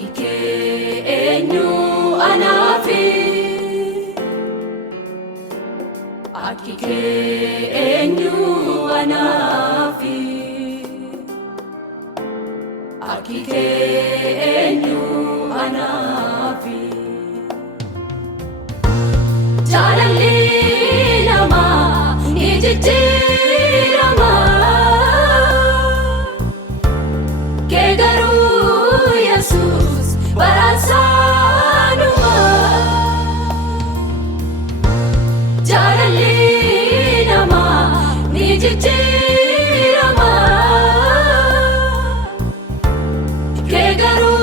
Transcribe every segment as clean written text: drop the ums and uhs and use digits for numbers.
Akike enyu anafi, akike enyu anafi, akike enyu anafi. Jalali nama nijtirama, kegaru Jesus barasanuma. Jalali nama nijtirama, kegaru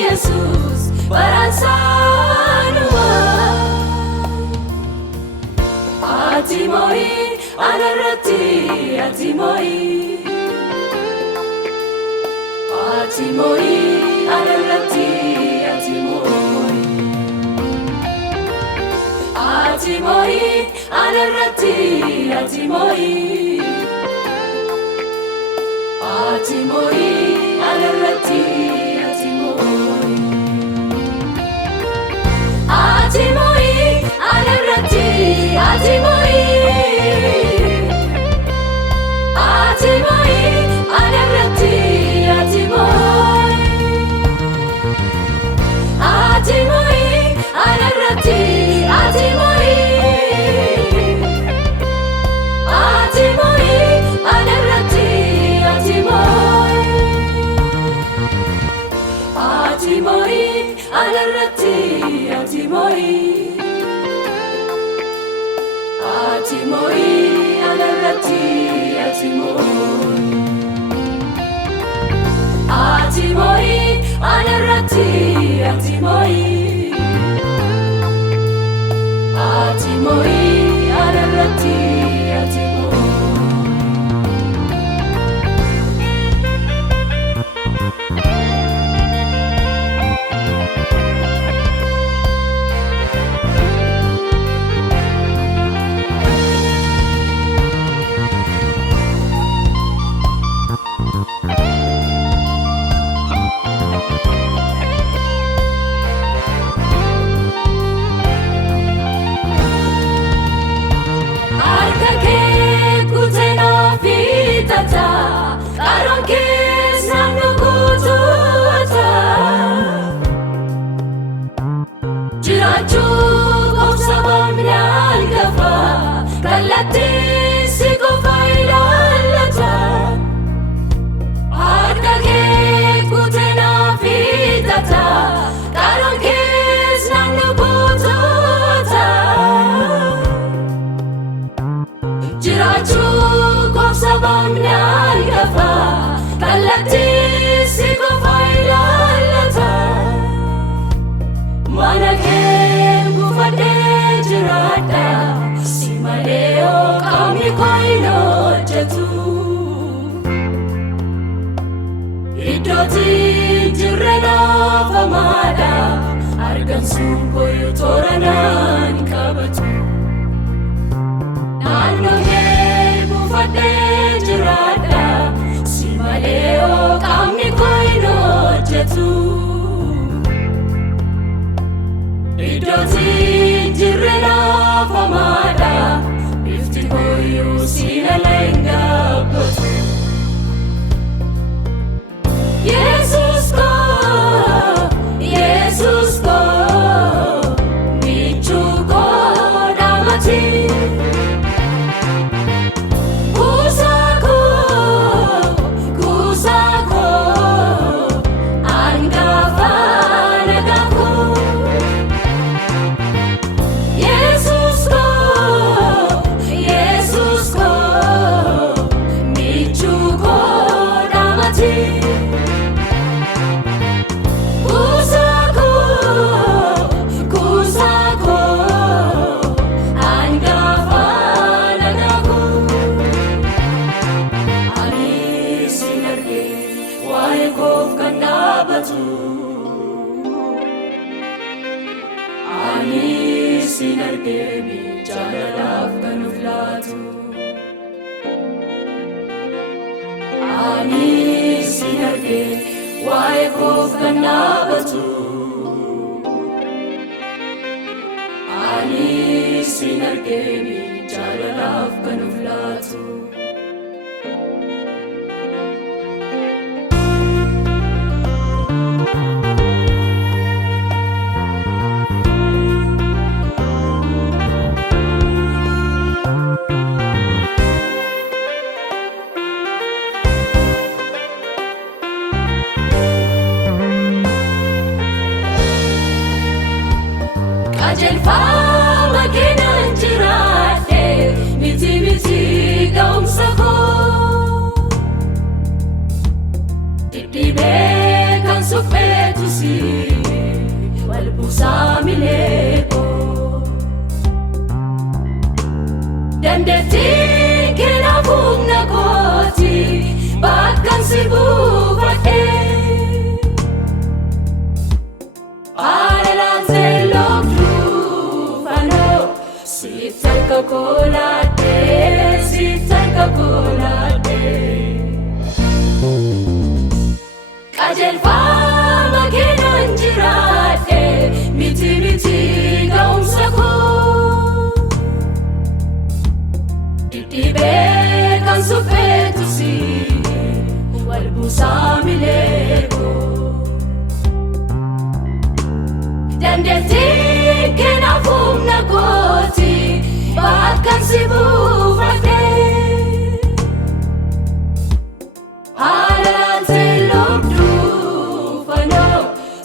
Jesus barasanuma. Atimoi anarati atimoi, atimoi anarati atimoi, atimoi anarati atimoi, atimoi anarati atimoi, atimoi anarati atimoi, atimoi anarati atimoi, atimoi anarati atimoi, atimoi anarati atimoi, atimoi anarati atimoi, atimoi anarati atimoi, atimoi anarati atimoi, atimoi anarati atimoi. Arkake kutena vitata, karonke snanu kutuata. Jirachu kopsa bamnal gafa, kalati sikofa ilalata. Arkake kutena vitata, karonke snanu kutuata. Jirachu kopsa bamnal gafa, kalati sikofa ilalata. Manake bufade jirada, simaleo kami koino jetu. Idoti jirena famada, argan sumkoyu toranan kabatu. Nanohe bufade jirada, simaleo kami koino jetu. Idoti jirena famada, ifti koyu sinalenga botu. Jesus ko, michu ko damati. Kusako, kusako, angafa nagaku. Jesus ko, michu ko damati. Kusako, kusako, angafa nagaku. Ani sinarge wae kof kanabatu, ani sinarge bicharadaf kanuflatu. Ani sinarge waa'ee koof kan dhaabatu. Ani sin argeeni jaalalaaf kan of laatu. Qajeelfama keenan jiraadhe miti ga'umsa koo. Dhidhiibee kan supheetus wal buusaa milee koo. Dandeettii keenaaf humna kooti bakkan si buufadhe. Sitarka kolate qajeelfama keenan jiraadhe miti ga'umsa koo. Dhidhiibee kan supheetus wal buusaa milee koo. Dandeettii keenaaf humna kooti bakkan si buufadhe. Haalaan seelobduu fanoo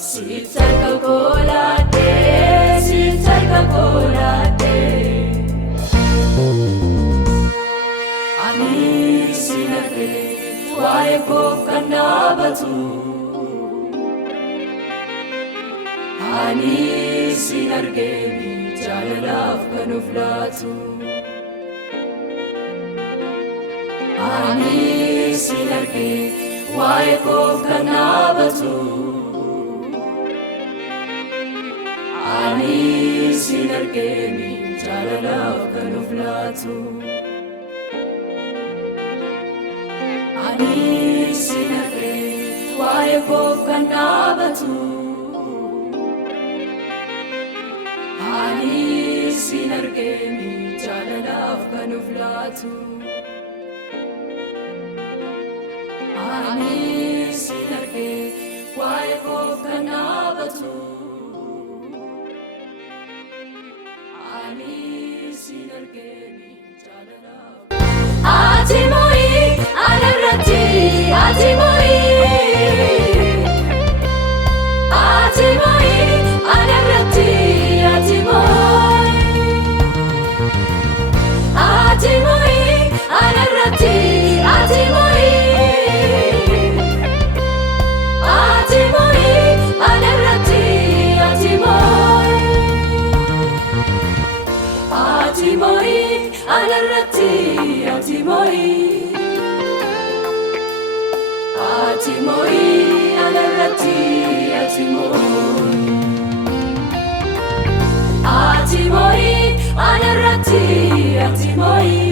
sitarka kolate. Ani sin argee waa'ee koof kan dhaabatu. Ani sin argeeni jaalalaaf kan of laatu. Ani sin argee waa'ee koof kan dhaabatu. Ani sin argeeni jaalalaaf kan of laatu. Ani sin argee waa'ee koof kan dhaabatu. Ani sin argeeni jaalalaaf kan of laatu. Ani sin argee waa'ee koof kan dhaabatu. Ani sin argeeni jaalalaaf. Ati moo'ii anarratti ati moo'ii. Ati moo'ii anarratti ati moo'ii. Ati moo'ii anarratti ati moo'ii. Ati moo'ii anarratti ati moo'ii. Ati moo'ii anarratti ati moo'ii. Ati moo'ii anarratti ati moo'ii. Ati moo'ii anarratti ati moo'ii.